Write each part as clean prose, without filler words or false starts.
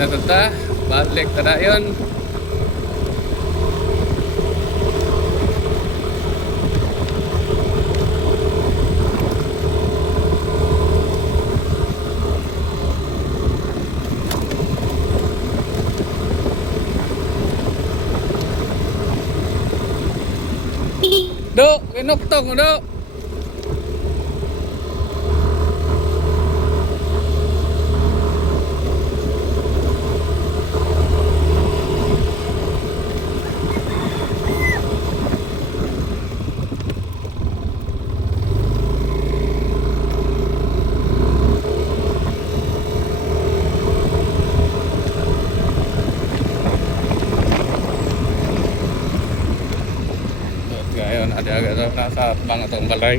na ta. Balik ta na yun. Do, kinuktong do. Ngayon ada agak nasa bang atong balay.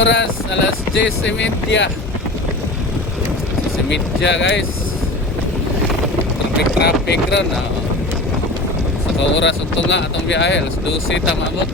Oras alas 10:30 guys, traffic ron sa oras ito nga atong biyahe alas 12 tama mo.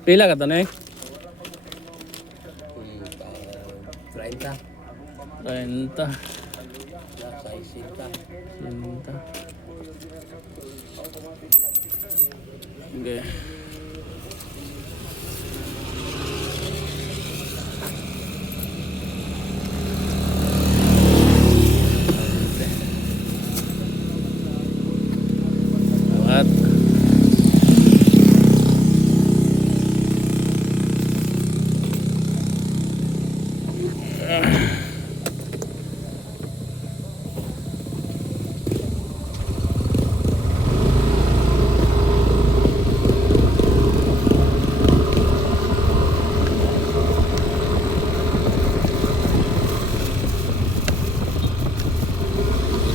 Pila ka to na eh? 30. 30. Sa 60. Sinta. Okay. What?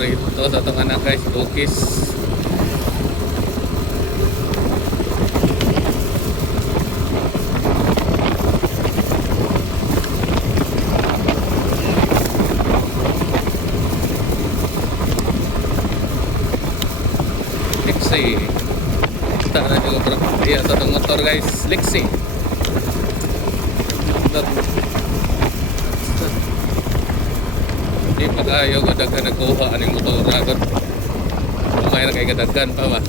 Ito sa itong anak guys, cookies. Lexi. Kita na juga berapa dia sa itong motor guys, Lexi. Di pa kayo kadaghan nagkuha aning motor agad. Umay na kay kadaghan pa ba?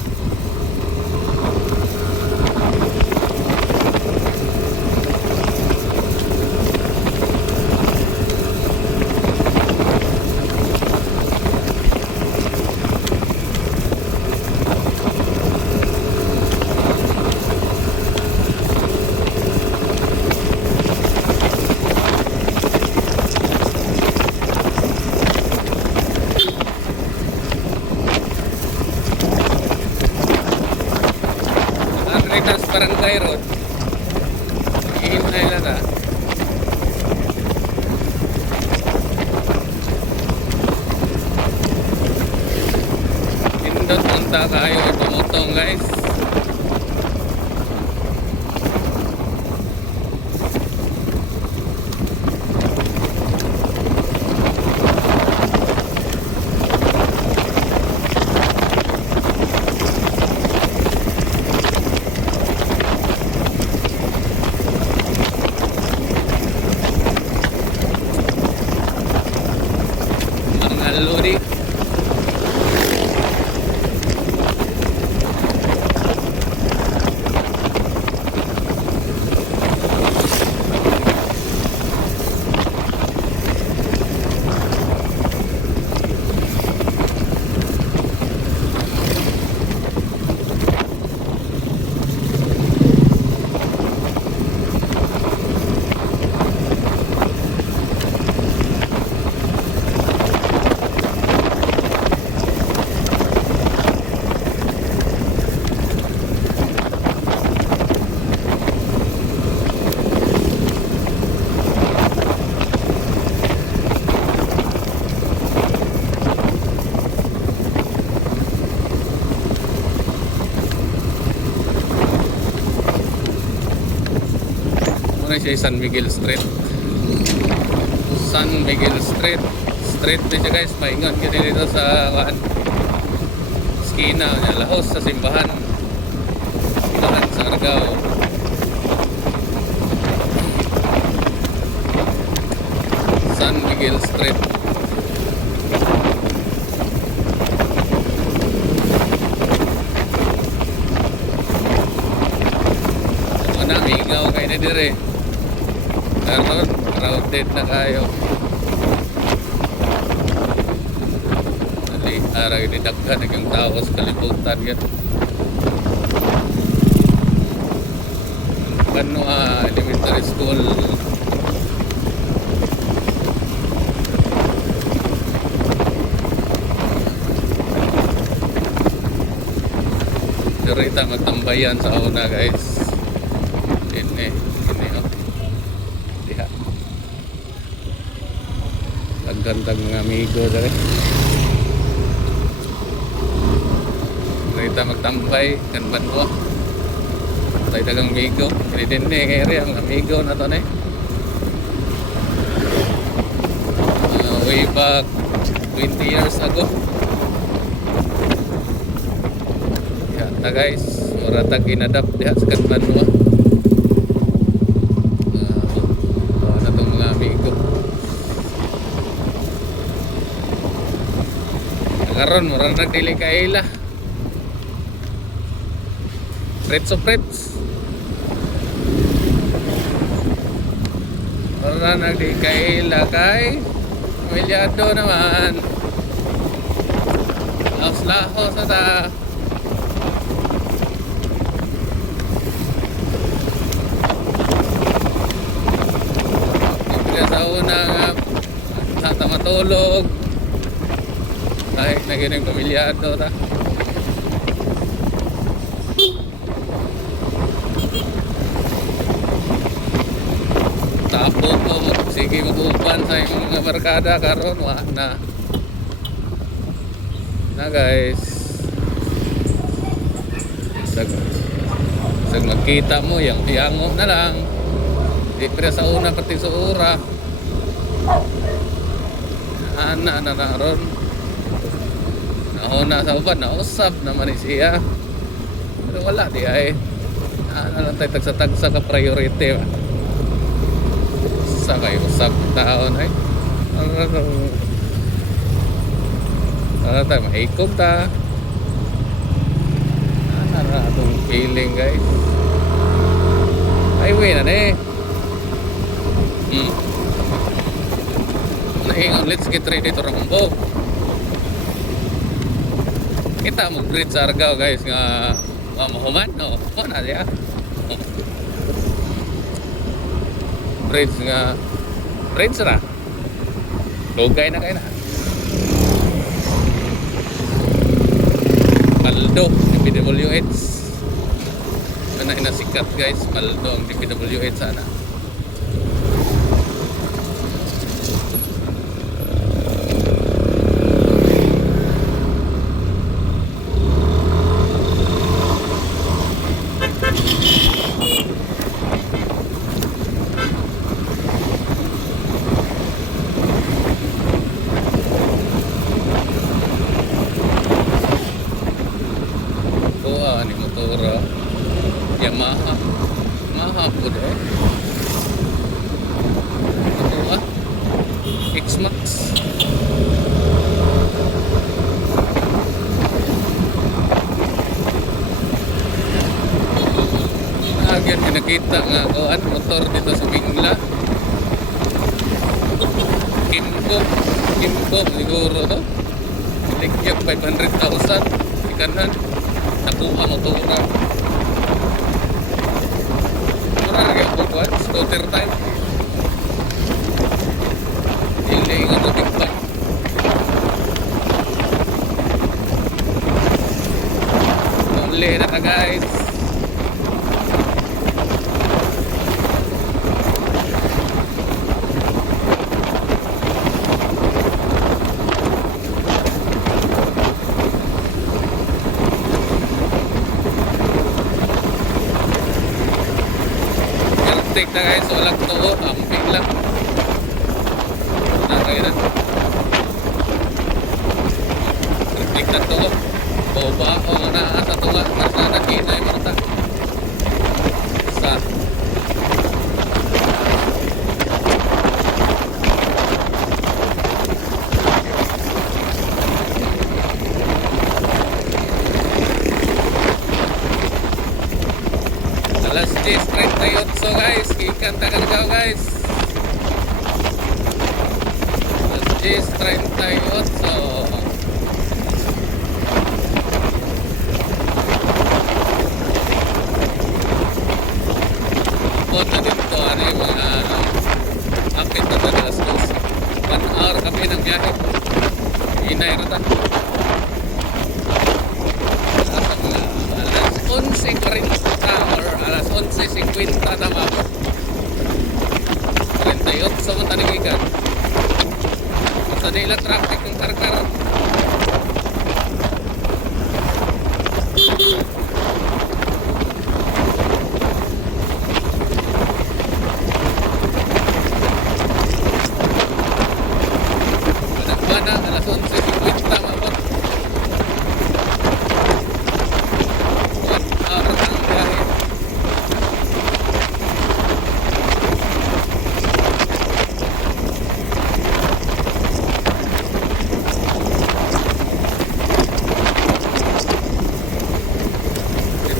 Barangay Road. Hihintay lang ah. Pindot punta kayo tumutong guys. Lodi. Muna siya San Miguel Street. San Miguel Street. Street din siya guys. Paingon kita dito sa skina niya. Lahos sa simbahan. Simbahan sa Argao. San Miguel Street. Ano na, mingaw kayo na dire. Karon, crowded na kayo. Ali, araw yung didaghan yung tao sa kalibutan yan. Kano elementary school. Dirita magtambayan sa una guys. Ini oh. Lihat. Ang gandang mga amigo dali. Dirita magtambay kan banwa. Tay dagang amigo. Kini din kay ang amigo na to ni. Way back 20 years ago. Yata guys, murata ginadap diha sa Kanbanwa. Na itong mga amigo. Karon mura nagdili kaila. Pretso prets. Mura nagdili kaila kay pamilyado naman. Lahos-lahos na ta. Sa una nga matulog kahit na ganyan pamilyado ta. Tapo po sige mag-upan sa yung mga barkada karon wa na guys. Sag magkita mo yang na lang. Di pre sa una pati sa ura. Ana na naron. Nauna sa uban na usab naman siya. Pero wala di ay. Ana lang tay tagsa ka priority ba. Sa kay usab taon ay. Ano tayo maikog ta. Ana na atong feeling guys. Highway na ni. Naingon, let's get ready to rumbo. Kita mo bridge sa Argao guys nga mahuman no. Na siya. Bridge ra. Lugay na kayo na. Paldo yung DPWH. Ano inasikat guys, paldo ang DPWH sana. Ni motor Yamaha po deh. Ito X-Max. nakita nga kuan motor dito sa Bingla. Kimco siguro to. Ligyag 500,000 ikanan nakuha motora. Mura rin ako kuan scooter time. Dili nga to big bag. Only na ka guys. Take na guys, walang tuo, amping lang. Nakay na. Take na tuo. Boba ako nga naasa tuwa. Nasa naginay mo ta. Sa. Alas 10:38 guys, ikan Tagargao guys. Alas 10:38. Upod na dito, ano yung mga akit na sa alas 12. 1 hour kami ng biyahe. Inay rata. Alas 11:40 or alas 11:50 na mabot. 38 sa mga tanigigan. Basta nila traffic ng karkar. Managmana, alas 11:50 mabot. 1 hour ang biyahe.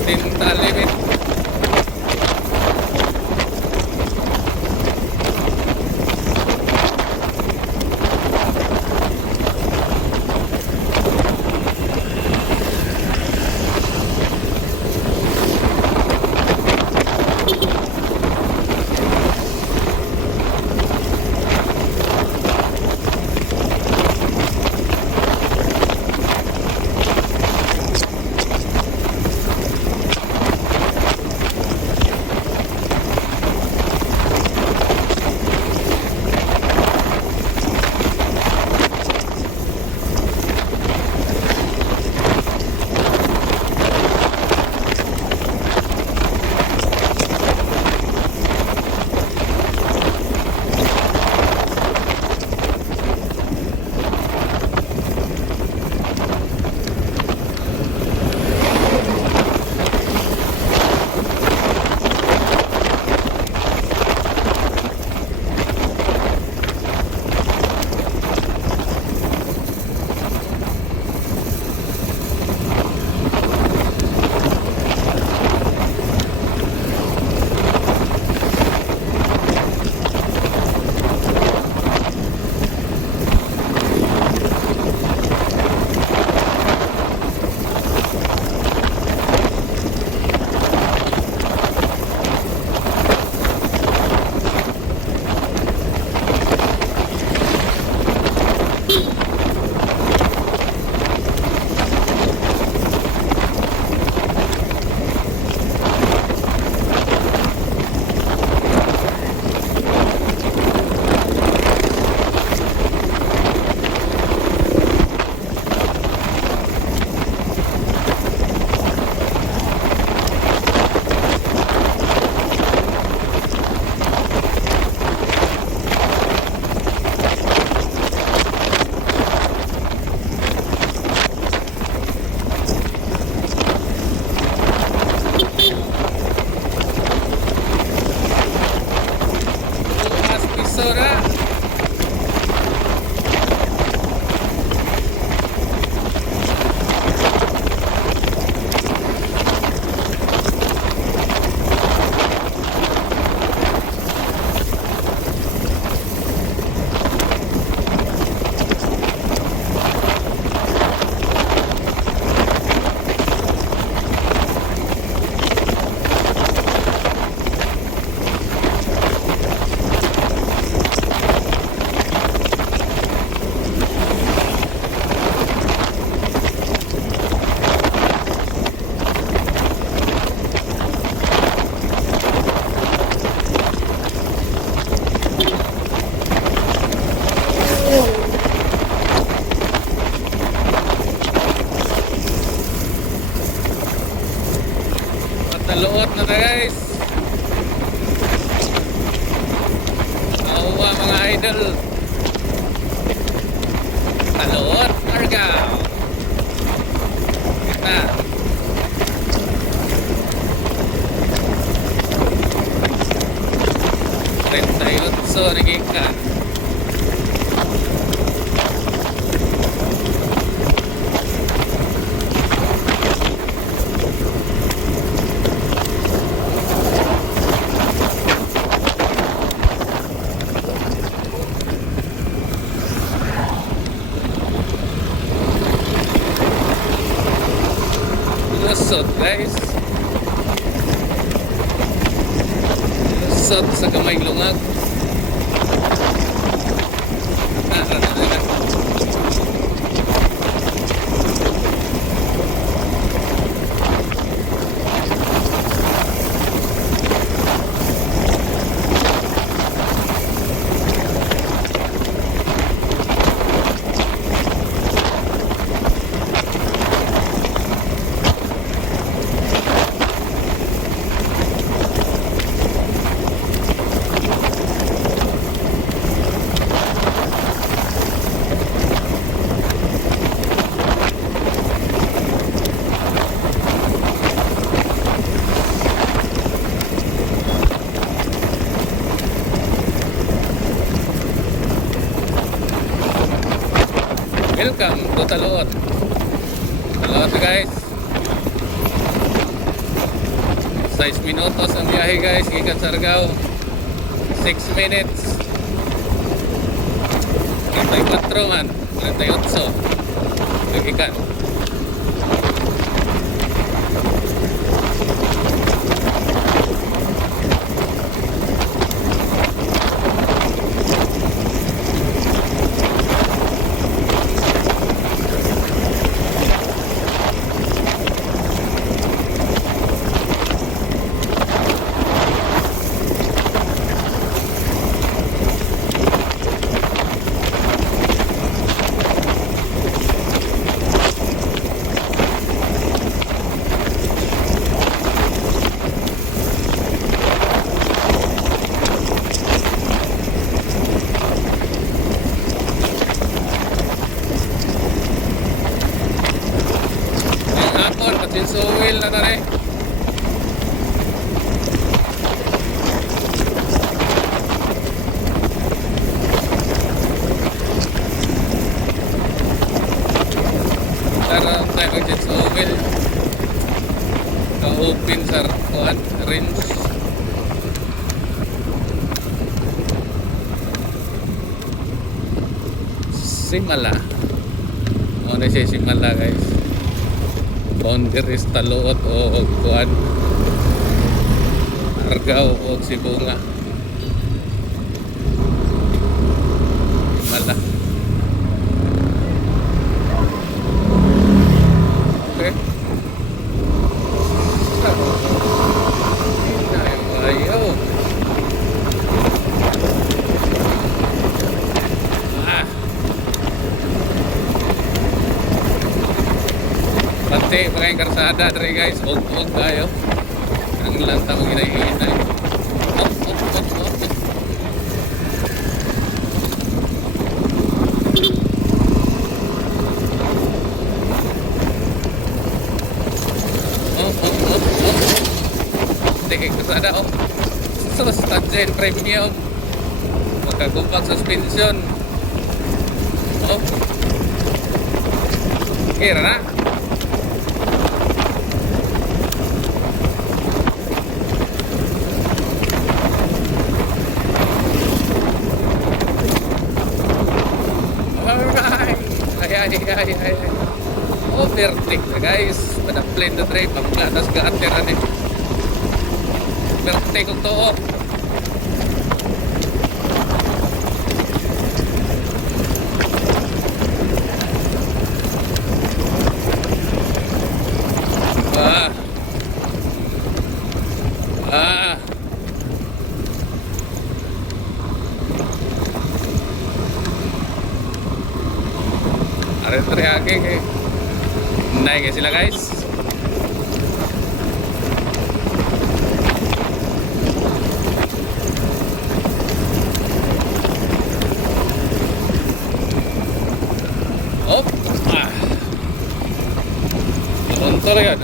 Tinta limit. na guys. Nakuha mga idol. Talon, Argao. Kita. So, naging ka. Lusot guys. Lusot sa kamay lungag. Welcome to Talot. Talot guys. 6 minutos ang biyahe guys. Gikan sa Argao. 6 minutes. 34 man. 38. Gikan. So wheel na tari. Tara tayo mag-jet so wheel. Ka-open sa kuhan, range. Simala. Ano siya Simala guys. Boundaries Talot o kuan Argao o Sibunga Mala. Okay. Ayaw. Pati mga karsada dari guys, og tayo. Ang lanta mo ginay-ginay. Tingin karsada oh. So Stangen Premium. Magkagumpag suspension. Oh. Kira na. Ay. Overtake na guys. Padang-plane na drive. Pagkatas ga-ateran eh. Overtake kong to. Are-are ke naik sila guys. Oh! Ah! Narontol yan.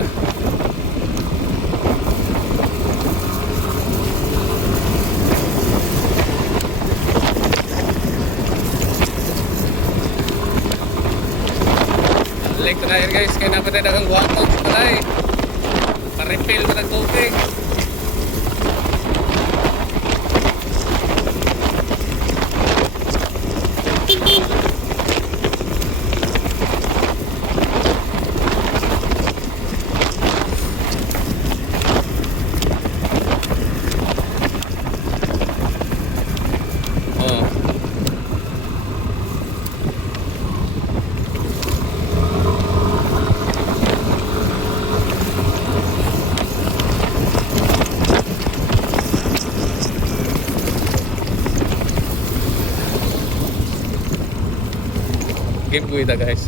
Balik na tayo guys, kaya napatay na kang guwapong patay. Pa-refill mo ng tubig. Oh. Game guida guys.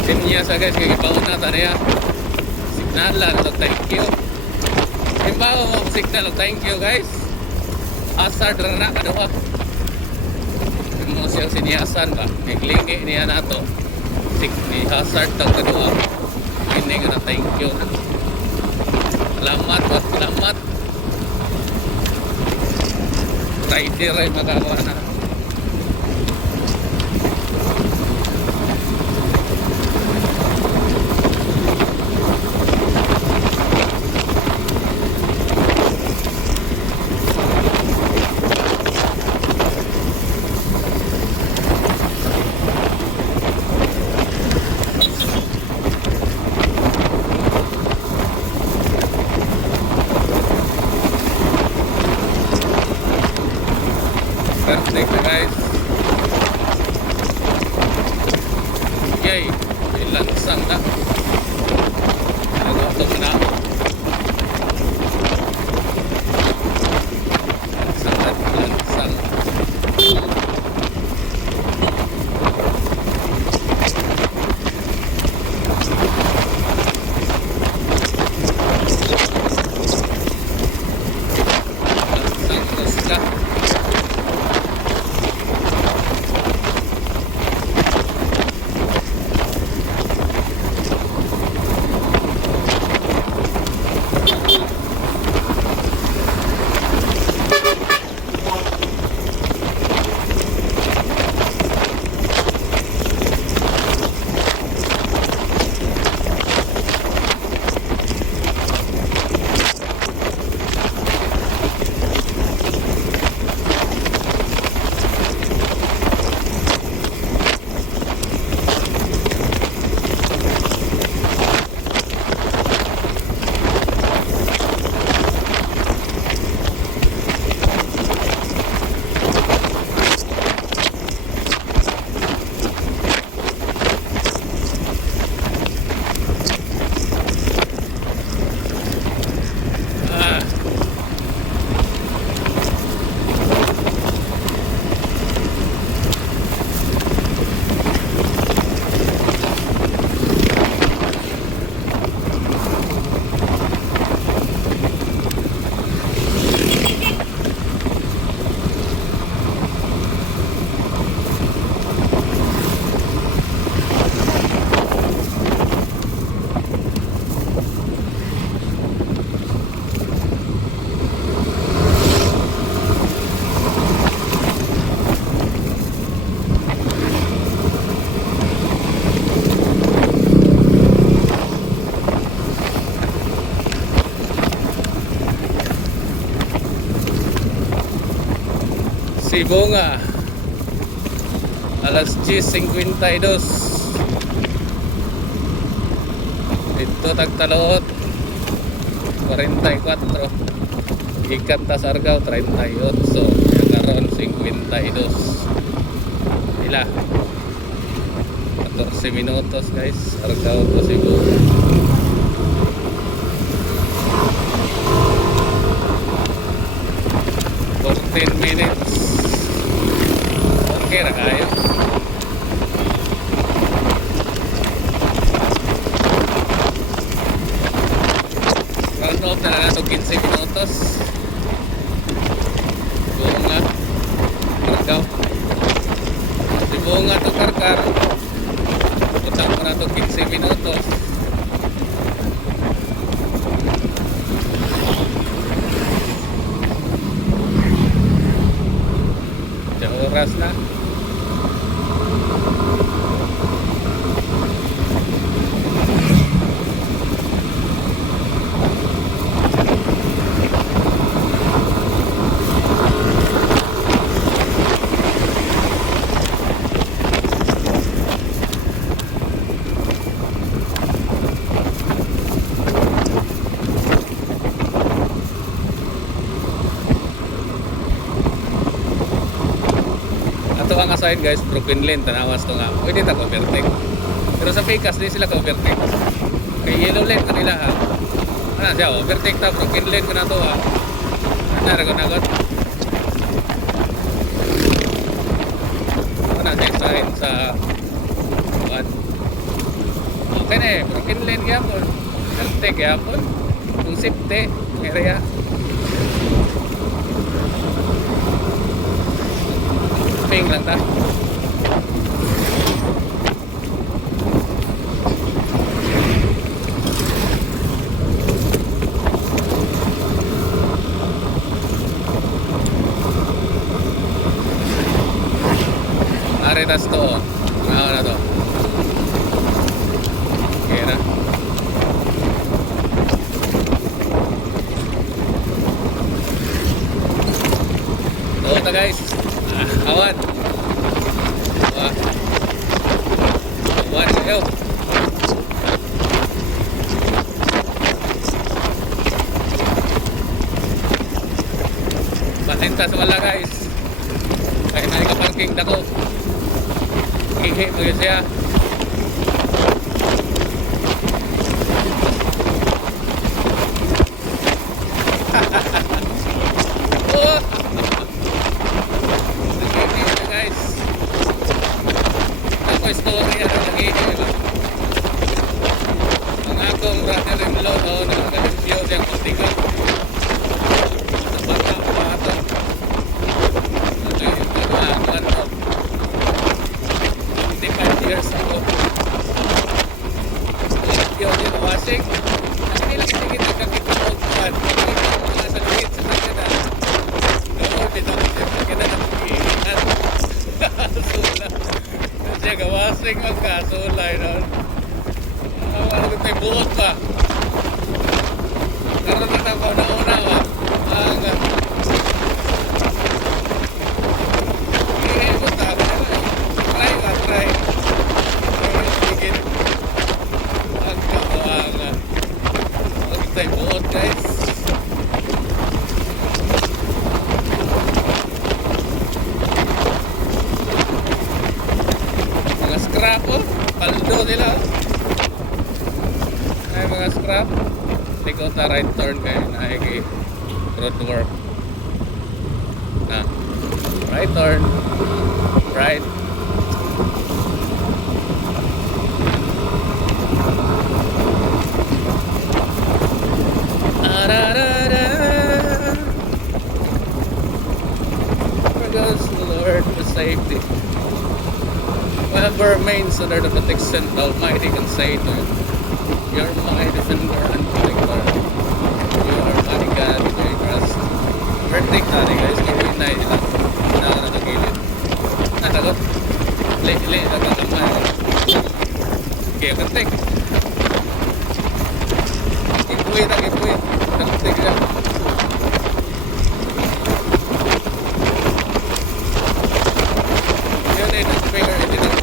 Sim niya sa guys, kaya ipauna na niya. Signal lang, thank you. Imbaw mo signal, thank you guys. Asar na kadoa. Mo siyang siniyasan ba? Naglingi niya na to. Ni hazard tag kedua ini kena thank you selamat buat selamat rider ay magagawa na perfect na guys. Yay! Ilansang na. Nagotong na. Lansang. Lansang terus ka. Sibonga alas 10:52 ito tagtalot 44 ikan tas Argao 38 yung karon 52 ila 14 minutos guys Argao to Sibonga 14 minutes okay na kayo na lang ito 15 minutos. Bunga. Kargaw. Si bunga to karkar. Putang mo na ito 15 minutos. Oras na. Ato ang aside guys, broken lane, tanawas to nga. Pwede ta overtake. Pero sa Picas, di sila ka-overtake. Kay yellow lane kanila ha. Ano siya, overtake ta, broken lane ka na to ha. Ano, ragon-agot. Ano siya, sign sa what? Okay na eh, broken lane gyapon. Overtake gyapon. Kung safety, area. Ping lang ta. Aritas to. Ano na to? Okay na. Ito guys. Awan. Awan sayo. Patinta sa wala guys. Kaya na ika-parking dako. Ihi mo yun siya. Oh! Story ano nag-iinig ang akong brother-in-law nakakalimpyo siyang muntikan sa bata pa ito ano 25 years ago limpyo din na wasig ang ilang sige nagkakita mo mga salawit sa sakina gawin din ako sa sakina na mag-iingat sula siya gawasing magkasulay nun. Ano may buot pa. Karoon na na una-una ba? Ang hindi ko tabi naman. Try ka, try. Higit. Ang kabuangan. Huwag tayo buot guys. Scrap oh, paldo nila oh. Ay mga scrap. Take out na right turn kayo na ay road work na right turn right. Where goes the Lord for safety? Whoever remains under the protection of the Almighty can say to him, "You are my defender and protector. You are my God, my trust." Overtake na rin guys, gawin na nila. Naka na gilid. Nakagot. Li, nakakamay. Okay, overtake. Ipuwi na, ipuwi. Overtake na. Yun ay nag-figure it out.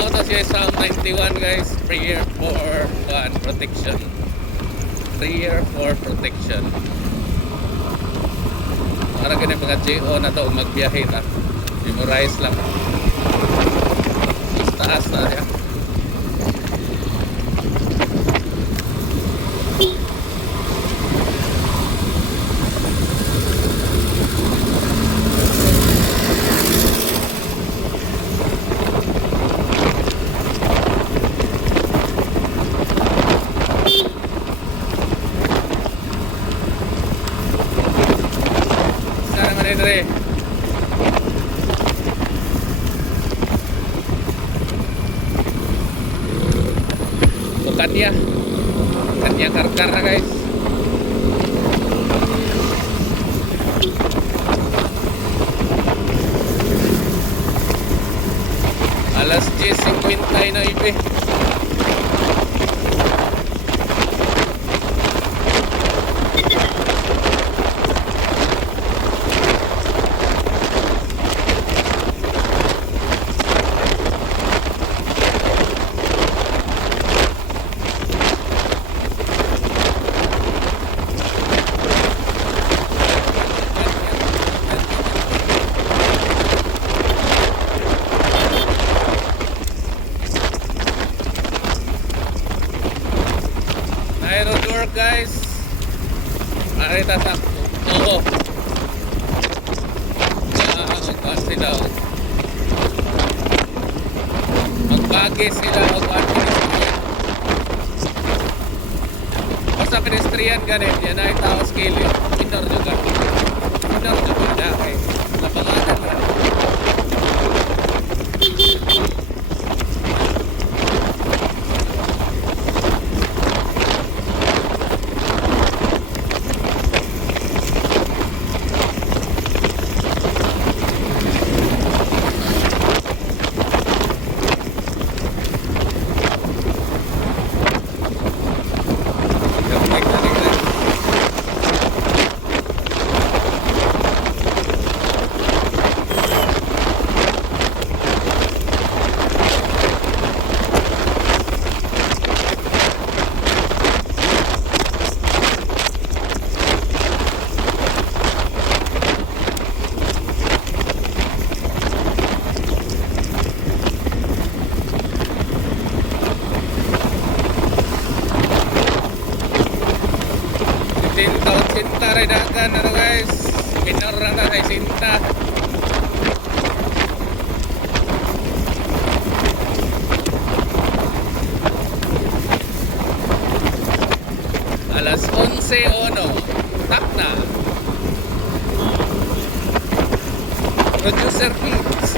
auto siya Sound 91 guys. Prayer for protection. Prayer for protection. Para ganyan mga GO na to magbiyahe na. Memorize lang. Mas taas na niya. Sana manenre. Kanya karkar na guys. Alas 10:59 na ibe. Road work guys. Marita sa oo. Magpas sila. Magbagi sila o pedestrian. Basta pedestrian ganit. Yan ay tao scale. Indoor juga. Indoor juga na kay lapangan na. Sinta rin dagan na guys. Kinara na kay Sinta. Alas 11:01. Tak na. Producer Kids.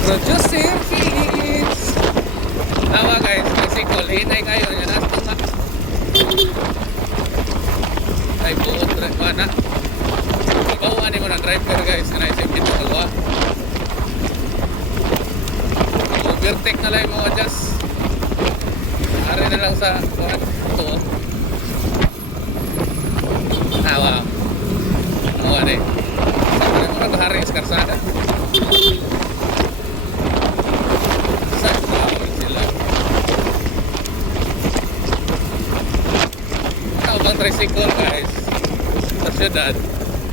Producer Kids. Tawa guys, bicycle. Hinay kayo. Yan ang tunga. Ay, buot rin pa na. Ibawaan mo ng driver guys. Yan ay safety na kalwa. Overtake na lang mo adjust. Ari na lang sa ito. Tawa. Ano ano eh. Saan mo naghari sa karsada? Bang tricycle guys sa syudad,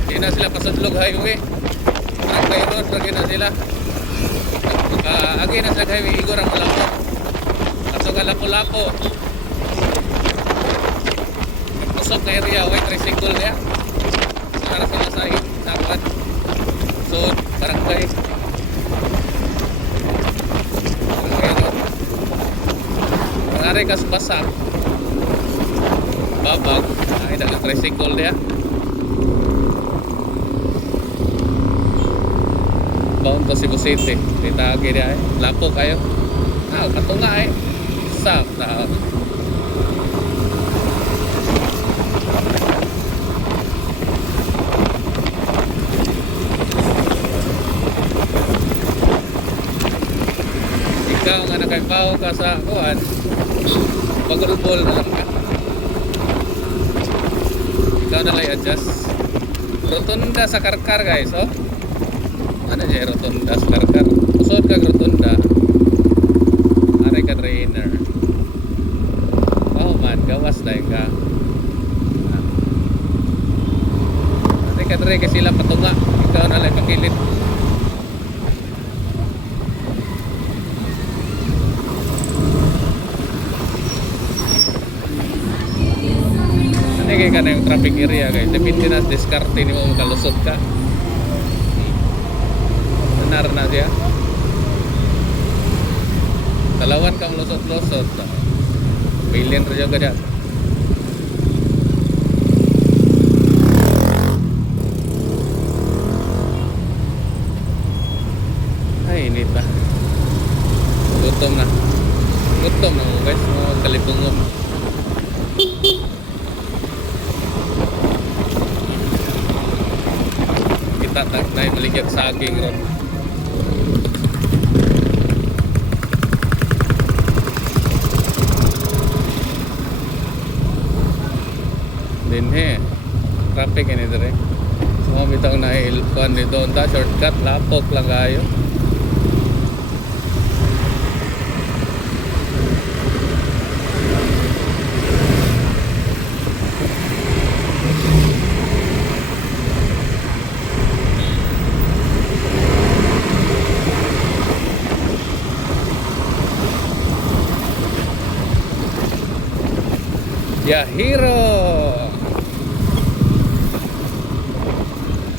hindi na sila pasudlog highway. Barangay road lagi na sila. Agi na sa highway igor ang Lapu. Ato ka Lapu-Lapu. Pusok na area way tricycle niya. Para sa masahin sa apat. So barangay. Barangay road. Pangari kas basa. Babag, ay dagang tricycle dia. Baon to Cebu City. Kita lagi dia Lapo kayo. Ah, patunga eh. Sap na. Ikaw nga nakaipaw ka sa kuhan. Pagulbol na lang ka. ikaw na lang adjust. Rotunda sa karkar guys, oh. Ano siya rotunda sa karkar? Usod kag rotunda. Aray ka trainer. Oh man, gawas na ka. Aray ka trainer kasi sila patunga. Ikaw na lang pakilit. Ano kaya ka na yung traffic area guys? Depende na diskarte ni mo makalusot ka. Benar na siya. Dalawan kang lusot-lusot. Bilin rin yung ganyan. Ay, ini pa. Gutom na. Gutom na mo guys. Mga kalipungom. Kita tak na yung maligyak saging ron. Dinhe traffic ini dire mga bitaw na ilkuan dito ta shortcut lapok lang kayo Yahiro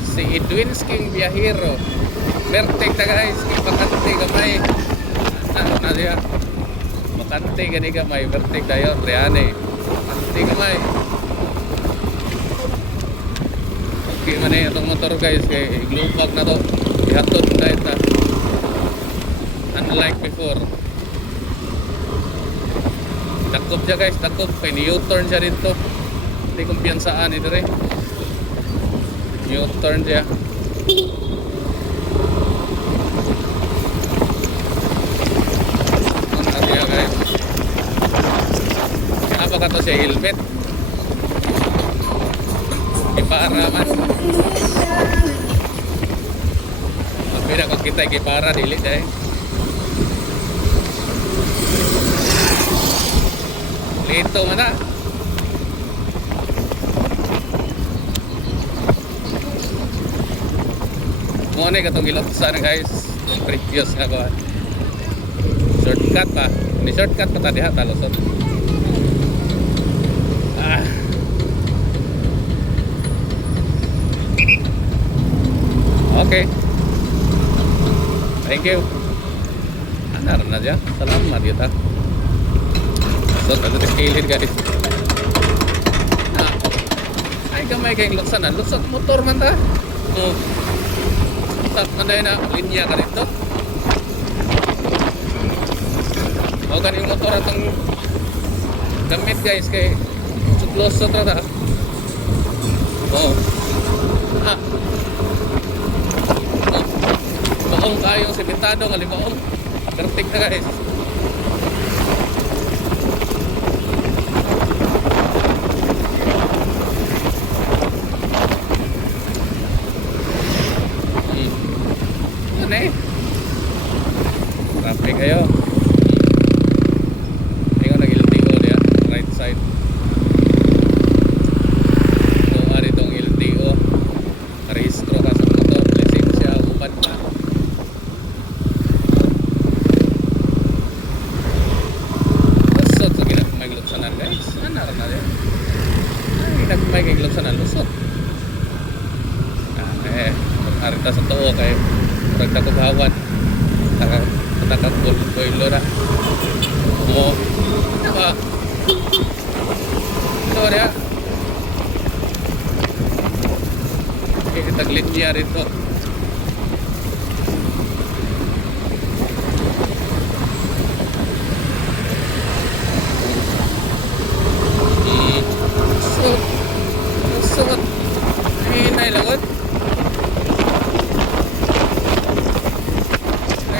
si Edwinski Yahiro bertek ta guys bakante gamay ano na dia bakante gani gamay bertek dayon reane bakante gamay okay man itong motor guys kay globag na to ihatod na ita unlike before. Takop siya guys, takop. Kaya ni-U-turn siya dito. Hindi kumpiyansaan ito rin. U-turn siya. Ano siya guys? Kaya ba ka to siya helmet? Ipara man. Mapira kung kita ipara, dili siya eh. Lito man na. Muna katong iloksan guys. Yung previous nga ba. Shortcut pa. Ni shortcut pa ta diha talusot. Ah. Okay. Thank you. Anar na dyan. Salamat kita. So, ano tikilid guys. Ay kamay kayong luksanan. Luksat motor man ta. Luksat man na linya ka dito. O kan yung motor atong gamit guys kay lusot na ta. Baong kayong simentado nga libaong. Perfect na guys. Traffic kayo. Tingnan nag-LTO niya, right side. Kung ano itong LTO, rehistro ka sa motor, lisensya, upad pa. Lusot sa ginagmagluksanan guys. Ano na yan? Ginagmagluksanan, lusot. Arita sa tuo kay pagkakughawan. Takag-boilo na. Oo. Diba? Ito niya. Taglit niya rito. Suot. Hinay lagot.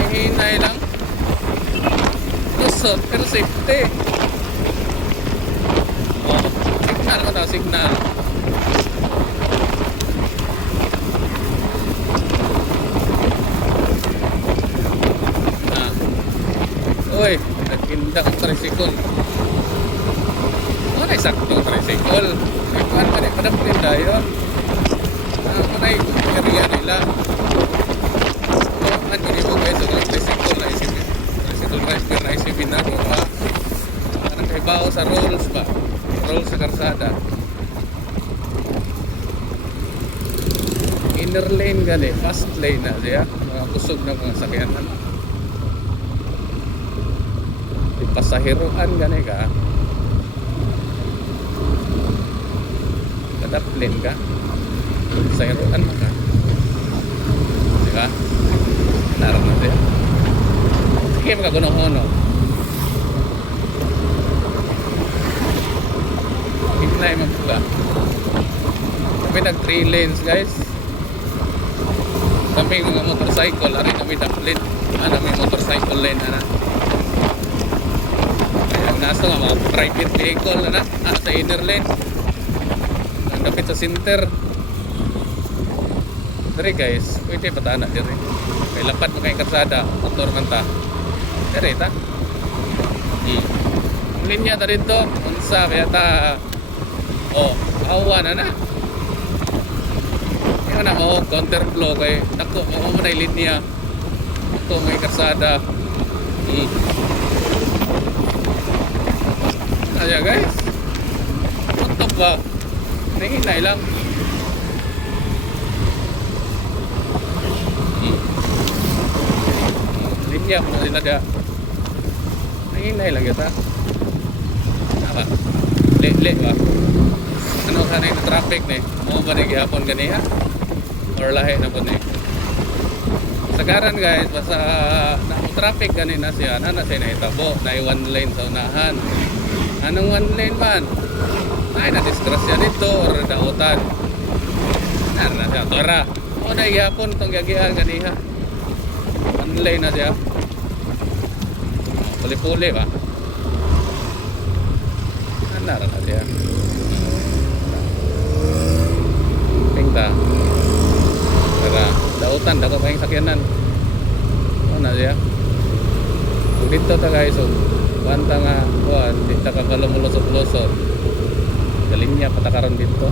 Hinay lang. Lusot, pero safety. Oh, signal ko daw, signal. kalsada kung tricycle. Ano ay saktong tricycle? Ay, paano ka rin padapin tayo? Ano ay area nila? Ano yun mo guys, ang tricycle na isipin. Tricycle rider na isipin na kung ba? Parang kaibaw sa rules ba? Rules sa karsada. Inner lane gani, fast lane na siya. Mga kusog na mga sakyanan. Pasahiruan gani ka. Kadaplin ka. Pasahiruan mo ka. Di ba? Naroon na siya. Sige makaguno-hono. Hinay mo ka. Kami nag 3 lanes guys. Kami mga motorcycle. Ari kami daplin. May motorcycle lane na. Nasa nga mga private vehicle na sa inner lane. Ang dapit sa center. Dari guys, pwede patana diri. Kay lapat mo kay karsada, motor man ta. Diri ta. Ang linya ta dito, unsa kaya ta. Awa na. Yung na mo counter flow kay dako mo na linya. Ito may karsada. Ayan guys, tutok ba? Nahinay lang. Linya mo na sila dia. Nahinay lang yata. Tama. Le ba? Ano ka na yung traffic ni? Mo ba nagyapon ganiha? Or lahi na po ni? Sagaran guys, basta traffic ganina siya. Nana siya na itabo. Na 1 lane sa unahan. Anong 1 lane man? Ay, na-disgrasya dito or dautan. Na siya, tora. O na ihapon itong gagihan ganiha. 1 lane na siya. Puli-puli ba? Nara na siya. Tingta. Tara, dautan, dago pa yung sakyanan. O na siya. Dito ta guys, banta nga kuan di ta kabalo mulusot-lusot. Galinya patakaron dito.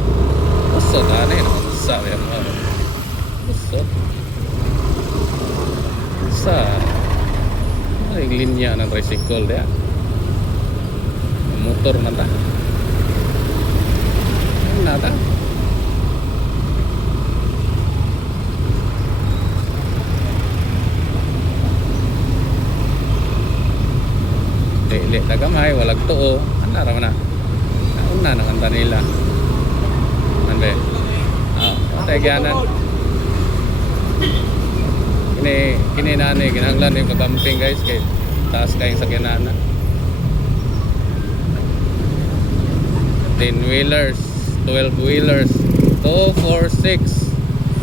Usot ani sa ya mo. Usot. Sa ay linya ng tricycle dia. Motor man ta. Nada. Dili tagamay walag tuo ana ra man na una nang anta nila man be tay ganan kini nani ginanglan ni pagamping guys kay taas kayong sakyanan na 10 wheelers 12 wheelers 246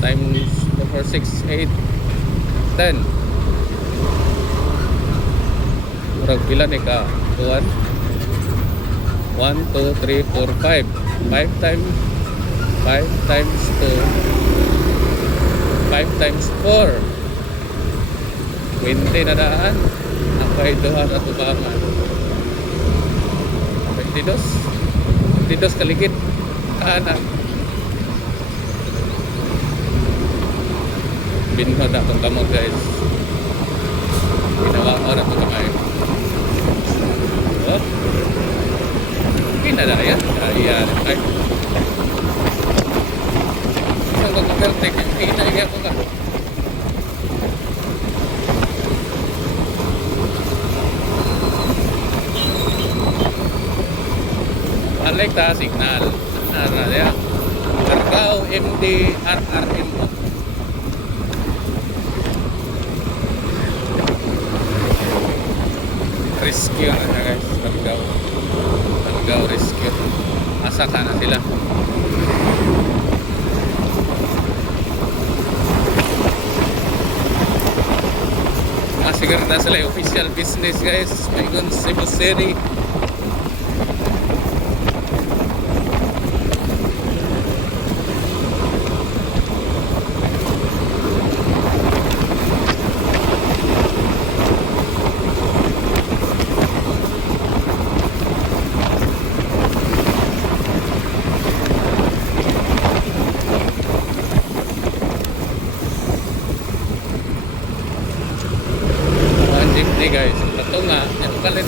times 246 8 10 murag pila ni ka tuwan 1, 2, 3, 4, 5 5 times 2 5 times 4 20 na daan ang kaiduhan at ubangan 22 kaligid kanan binho na itong kamot guys ginawa ko na ito kamay pinadaya ayan ay isang kakakartek pinadaya ko ka alerta signal ya Cargao MD RRM rescue na guys Cargao rescue asa ka na sila siguro na sila official business guys Maygon Cebu City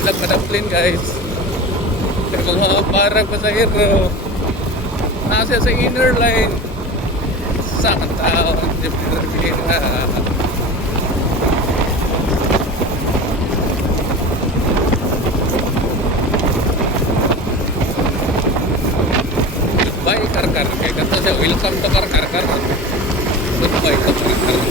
lang madaplin guys. Kaya mga parang pasahero. Nasa sa inner line. Sa tao. Hindi pinarbira. Goodbye Karkar. Kaya kata siya, welcome to Karkar. Goodbye to Karkar.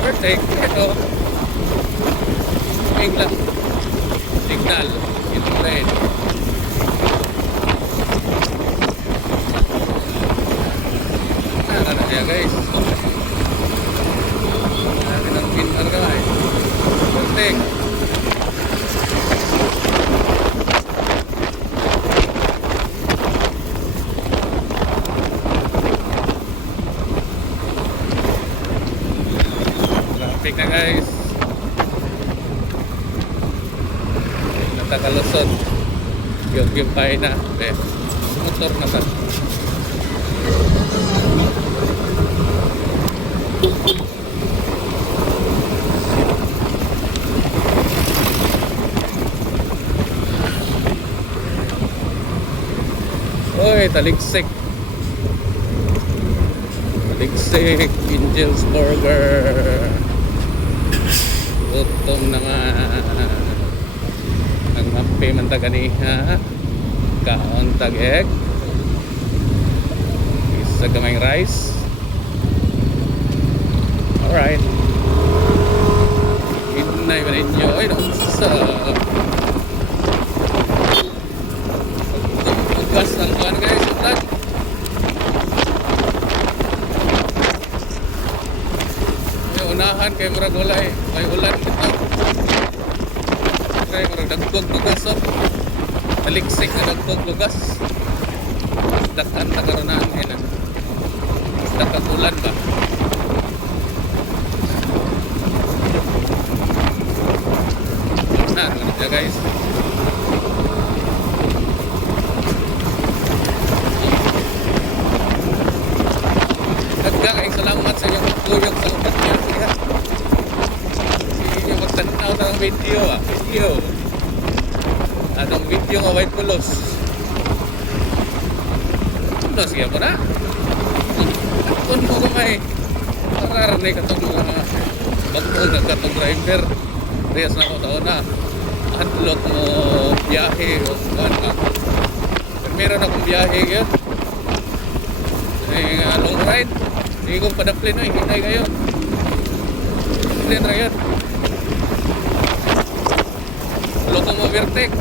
Overtake, ito. England. Signal. Yung lane. Ano kaya guys? Marami ng pintar ka guys. Overtake. Traffic na guys. Natakalusot. Yung pay na. Motor na sa. Oy, taligsik. Taligsik, Angel's Burger. Gutom na nga. Ang mapi man taganiha. Kaon tag-egg. Isa gamay rice. Alright. Hinay ba ninyo? Ay, sa gas ng kuhan guys, vlog. May unahan kay murag wala eh. May ulan dito. Kaya murag dagpog lugas oh. Taliksik na dagpog lugas. Dakan na karoonaan ngayon. Dakan ulan ba? Ano siya guys? Nagkakaing salamat sa inyong magtuyog sa upat niya. Sige niyo magtanaw sa video video. Anong video nga white pulos? Ano siya po na? Kung mo kamay mararani ka itong mga bagong nagkatong driver. Reyes na ako taon na unlock mo biyahe o kuhan ka. Pero meron akong biyahe yun. Long ride. Hindi ko padaplin o, hintay kayo. Padaplin na yun. Loko mo overtake.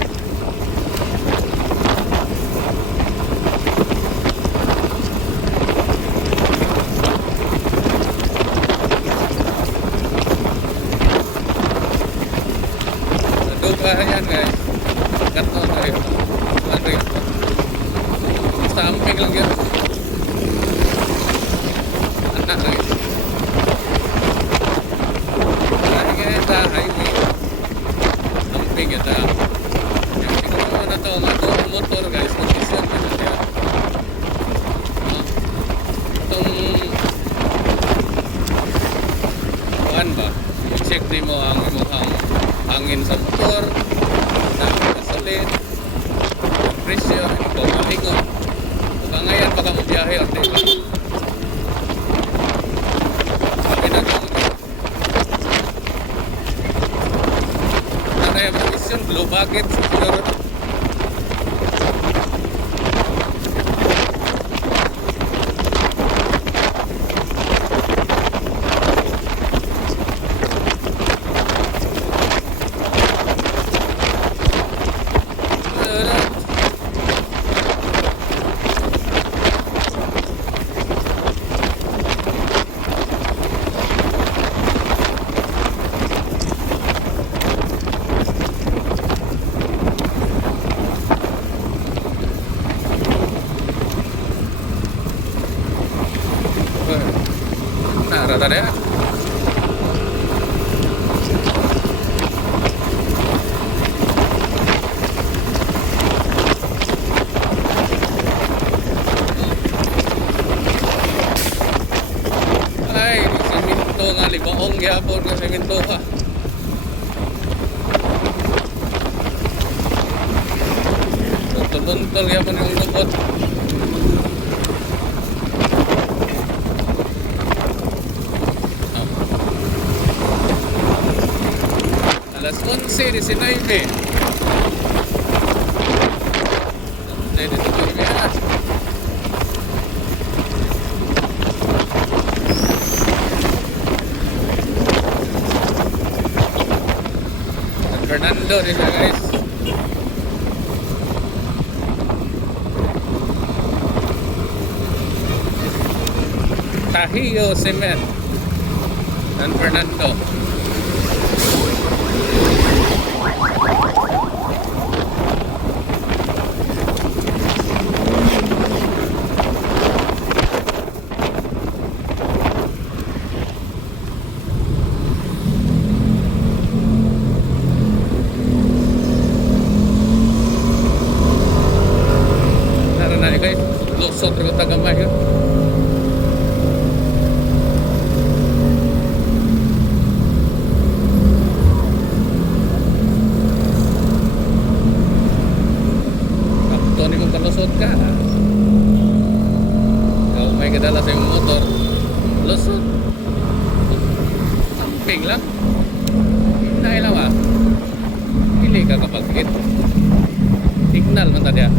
Duga yan guys. Ganto tayo. Ano yun? Stamping lang yun. Highway amping ito yung siguro na ito mga motor guys condition na siya itong kuhan ba i-check din mo ang hangin sa motor ang gasolin ang presyo ito malingo kung ngayon baka mabiyahe o diba sabi na kaya provision, low budget siguro. Rata deh. libaong gyapon ka semento ha. Buntol-buntol gyapon yung lubot. Alas 11:19. San Fernando rin siya guys. Tahio Cement, San Fernando. Narana guys, lusot rin tagamay yun. Kapto ni mong kalusot ka. Ikaw may kadala sa iyong motor. Lusot. Samping lang. Dahil lang ah. Pili ka kapag hit. Signal man tadi ah.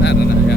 Nara na ya.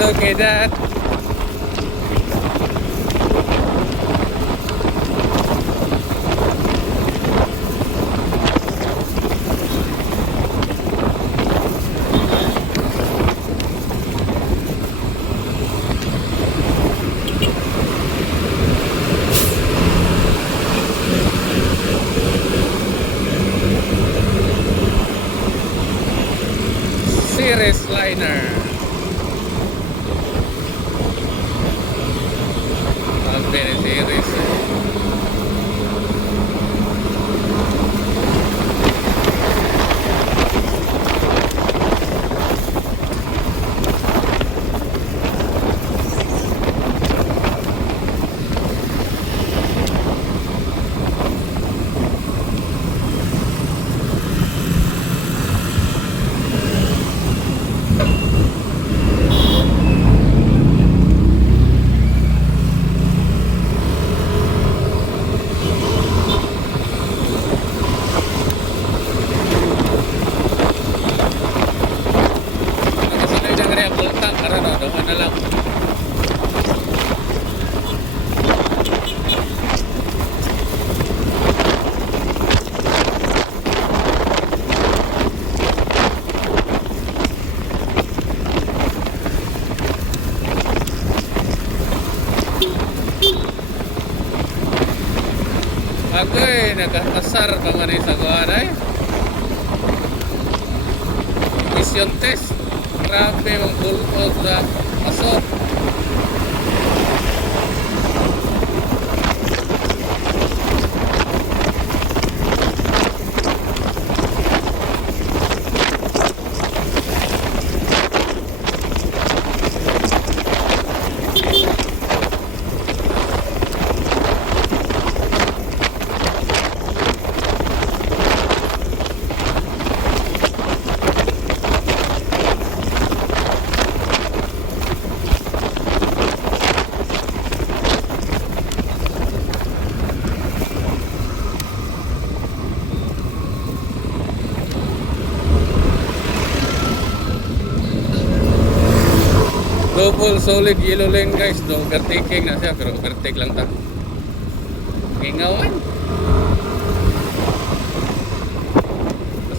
Look at that. Series liner. Very serious. Doon na lang. Agoy, nagkakasar ka nga rin sa gawa na eh. emission test. Grabe ang bulto sa paso. Double solid yellow lane guys. Do overtaking na siya pero overtake lang ta. Ingawan.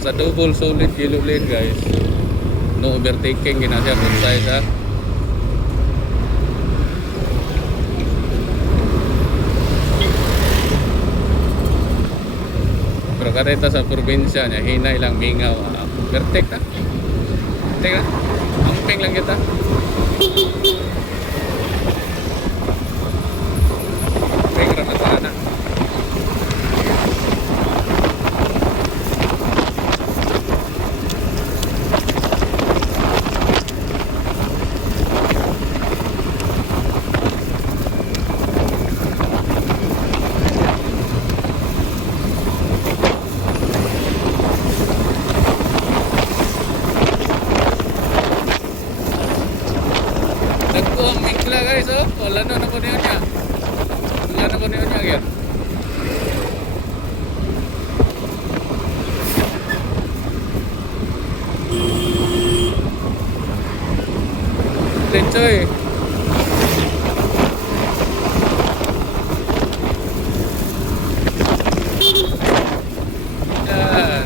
Sa double solid yellow lane guys. No overtaking gina siya kung sa'yo sa pero kareta sa probinsya niya hinay lang mingaw. Overtake ta. Overtake na. Amping lang kita. Pengra na sana. Nagkuhang mingla guys, oh. Wala na po niyo niya. Wala na po niyo niya, again. Lechoy. Yan.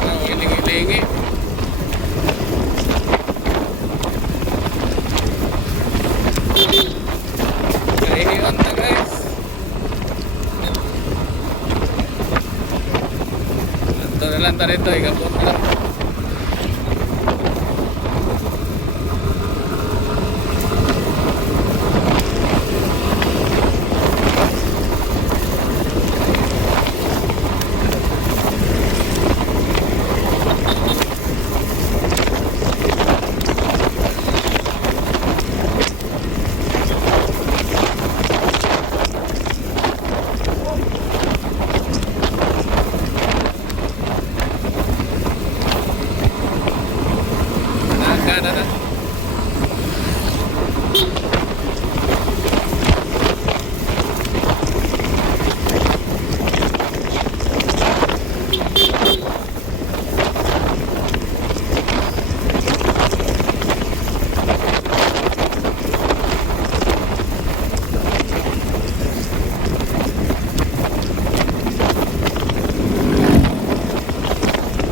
Oh, ilingi-lingi. Kahihiyon na guys. Ito na lang tayo ito, ikapot na lang. Na.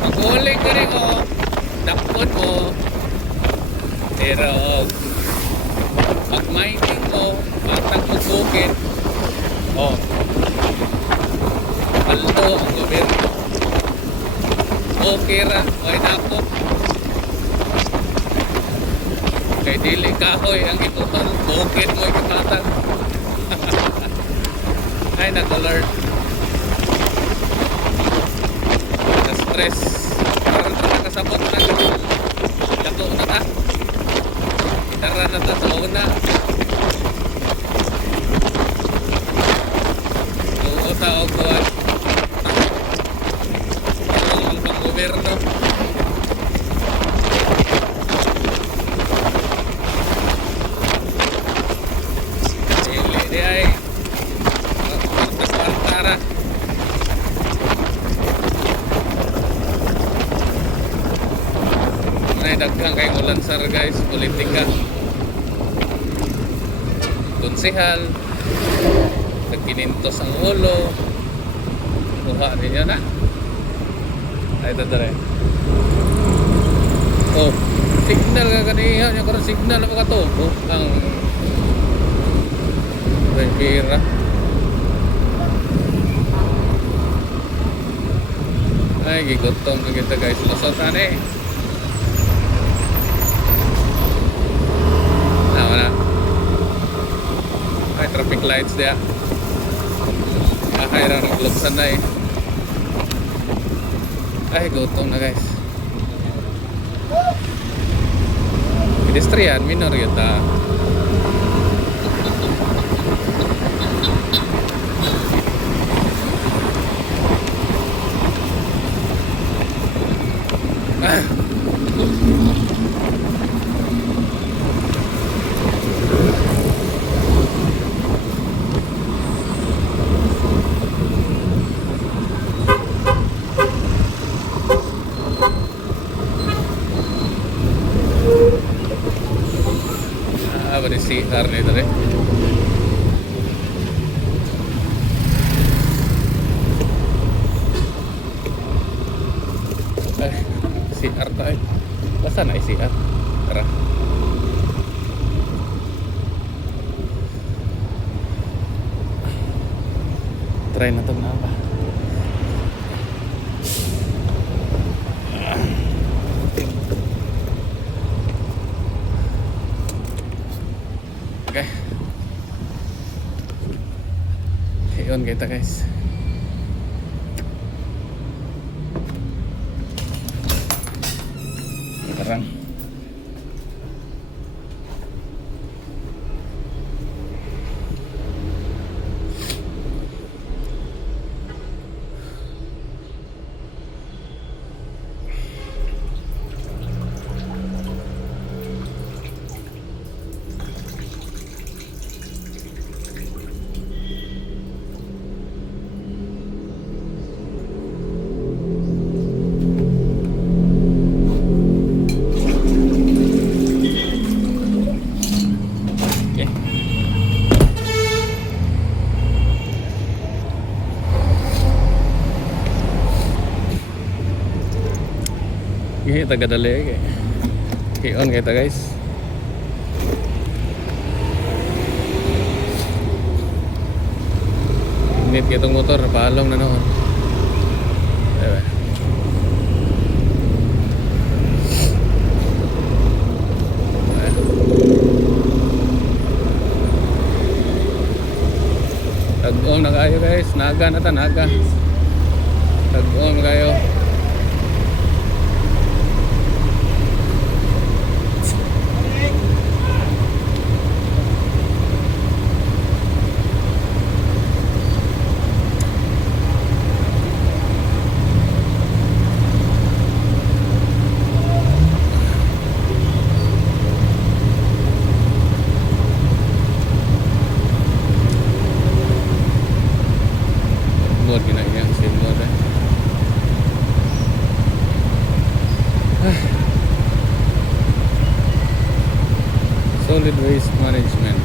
Mag-uling ka rin mo. Dakpon mo. Pero pag mining mo, patag mo bukid. Oh. Paldo ang gobyerno. Okay ra, okay na ako. Kay dili kahoy ang itutan, bukid mo ikipatag. Ay nag-alert. Na-stress. Parang nakasabot na. Dato na ta. Tara na ta sa una. Tuo ta o kuwan. Ang pang-gobyerno. Dili di ay. Tara. May daghang kay ulansar guys, politika. Konsehal, nagkinintos ang ulo. Kuha ninyo na. Ay, ito dere. Oh, signal ka kaniya. Yung karang signal na makatubo. Ang Rivera. Ay, gigutom na kita guys. Lusot na eh. traffic lights dia. Kahayran maglubsan na eh. Ay, gutom na guys. Pedestrian, minor kita. Beri CR nih tadi. CR tayo. Basta na CR. Tara. Try na itong napa. Okay. Iyon kita guys. Sekarang kita gadali on kita guys. Init kitong motor, palong na noon. Diba? Tag-om na kayo guys, naga na ta, naga. Tag-om kayo. Solid waste management.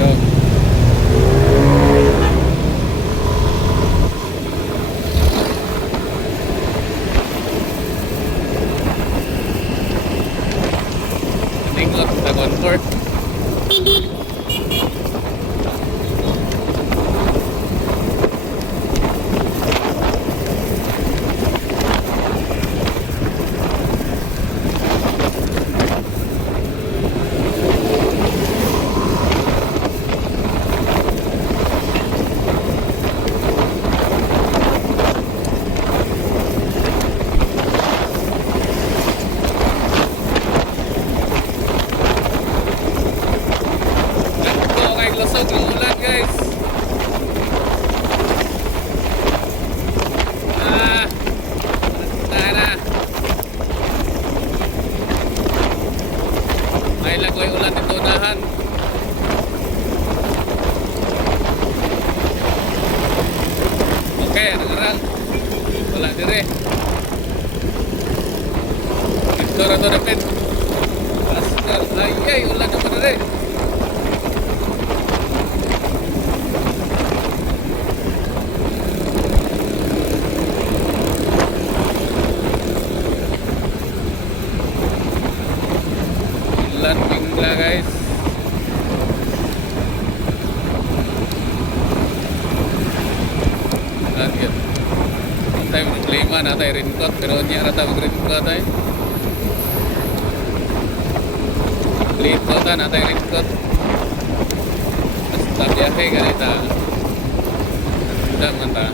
Go. Sa Concord. Lusog ng ulan guys. Tara. May lagoy ulan dito unahan. Okay, arang-arang. Wala dire. Ito rato dapat. Ay, ulan naman dire. problema na tayo raincoat pero niya rata mag raincoat tayo. Lito ta na tayo raincoat. Basta biyahe ganita. Sudah manta.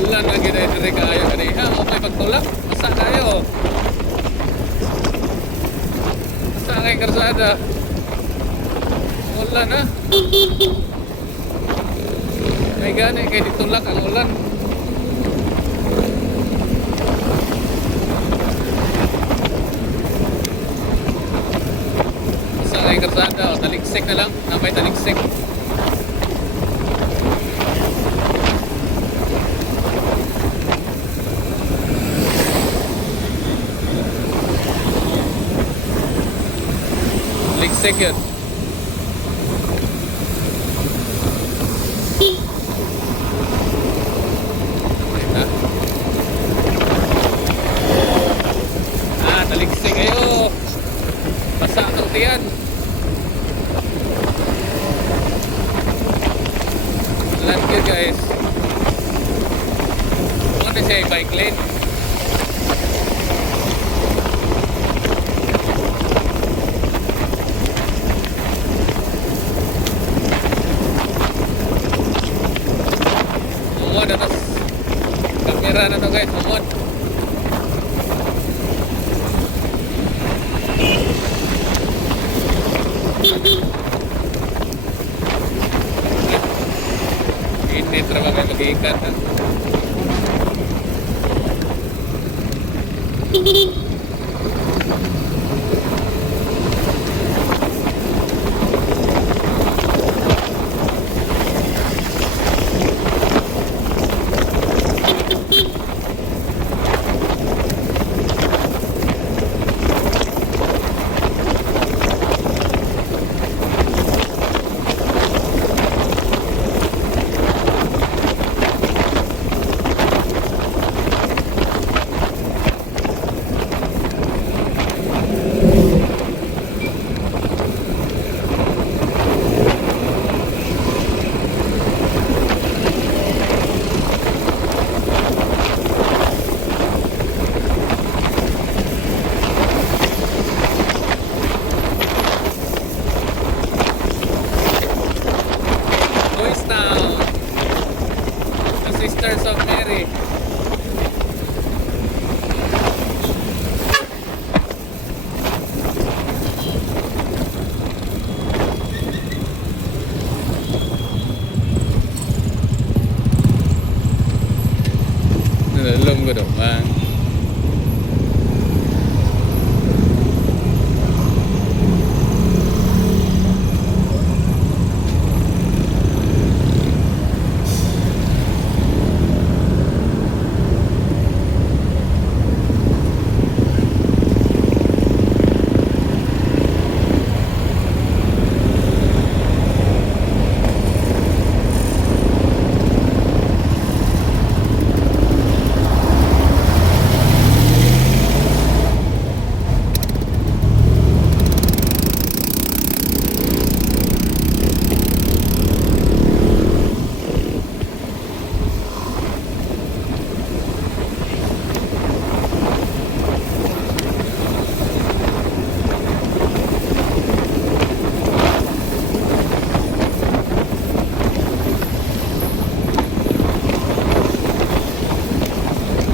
Ulan lagi dari kayo kanina. Okay pagtulak. Masa kayo. Masa kayo karsada. Ulan na. May gani kayo ditulak ang ulan. Masa kayo karsada. Taliksik na lang. Namay taliksik. Taliksik yun. Taliksik kayo. Basa ang tiyan. Land yun guys. Ano siya bike lane? Umod atas kamera na to guys. Umod. Ini trabaho kayo mag-iikat ha? Sisters of Mary. Nalalom ko doon.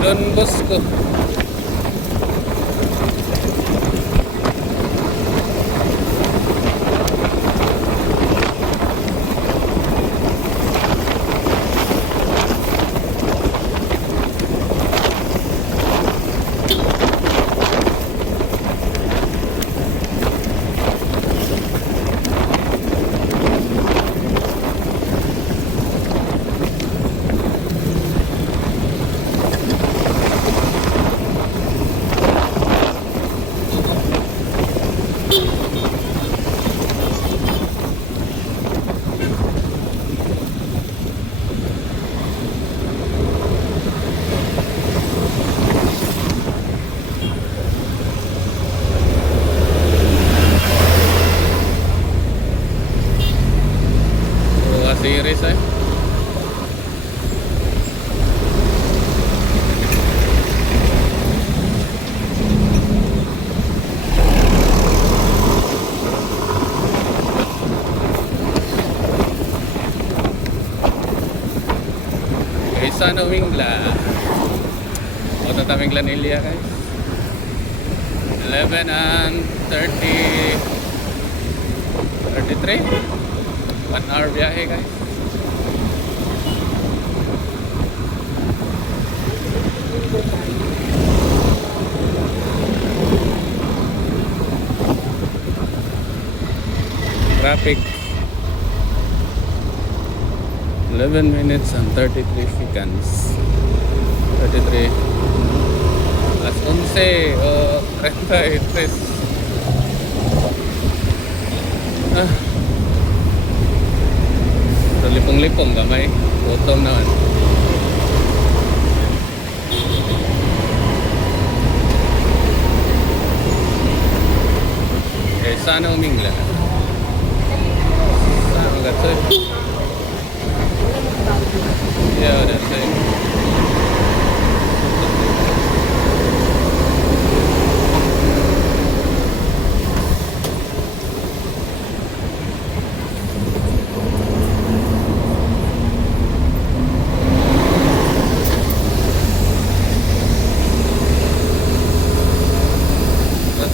Don Bosco. series eh. Okay, San Wingla. O tataminglan Ilya guys. 11 and 33. 1 hour biyahe guys. Traffic 11 minutes and 33 seconds. 33 Alas 11 o 33. So lipong-lipong gamay. Gutom naman. Okay, sana umingla. Sana gatsoy. Yeah, that's it.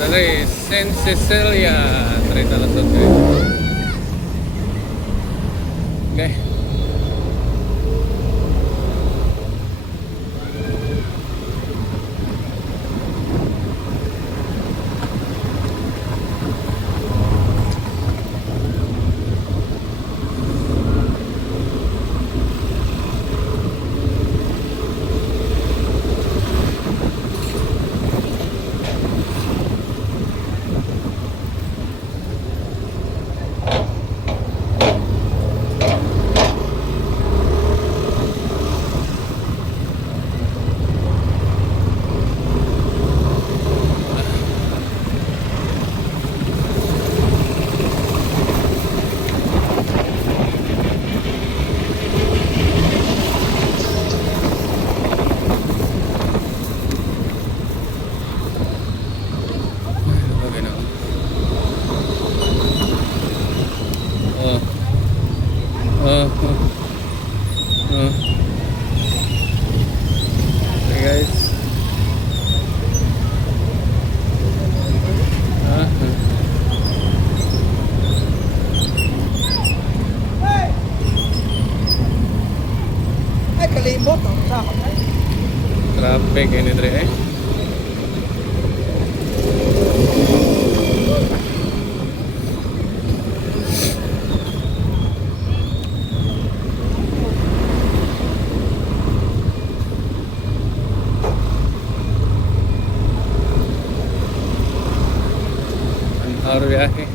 Dari Saint Cecilia, Trita Lasot guys. Okay. Hey guys. Ay, kalimot. Ang sakot ay. Traffic ini dre eh. Hour biyahe.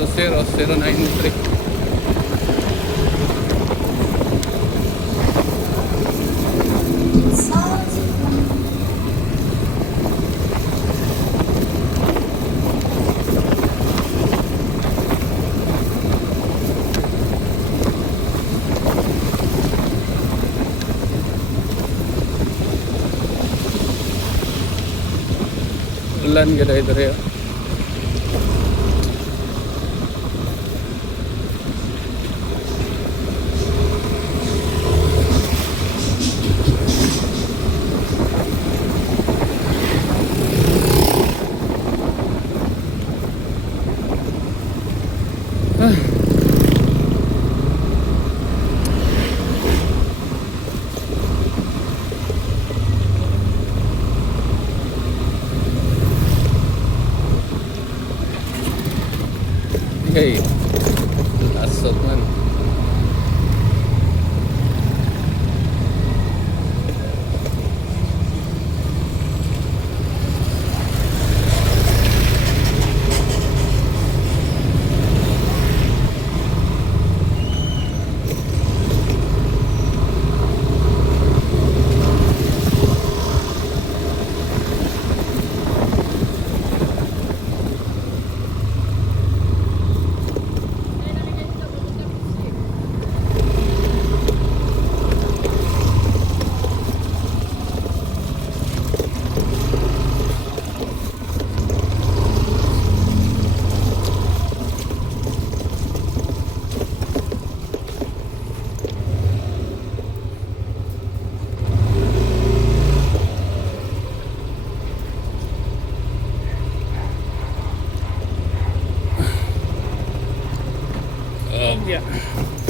To 0093. Ulan gada ito rin. Okay. Lasok man. Yeah.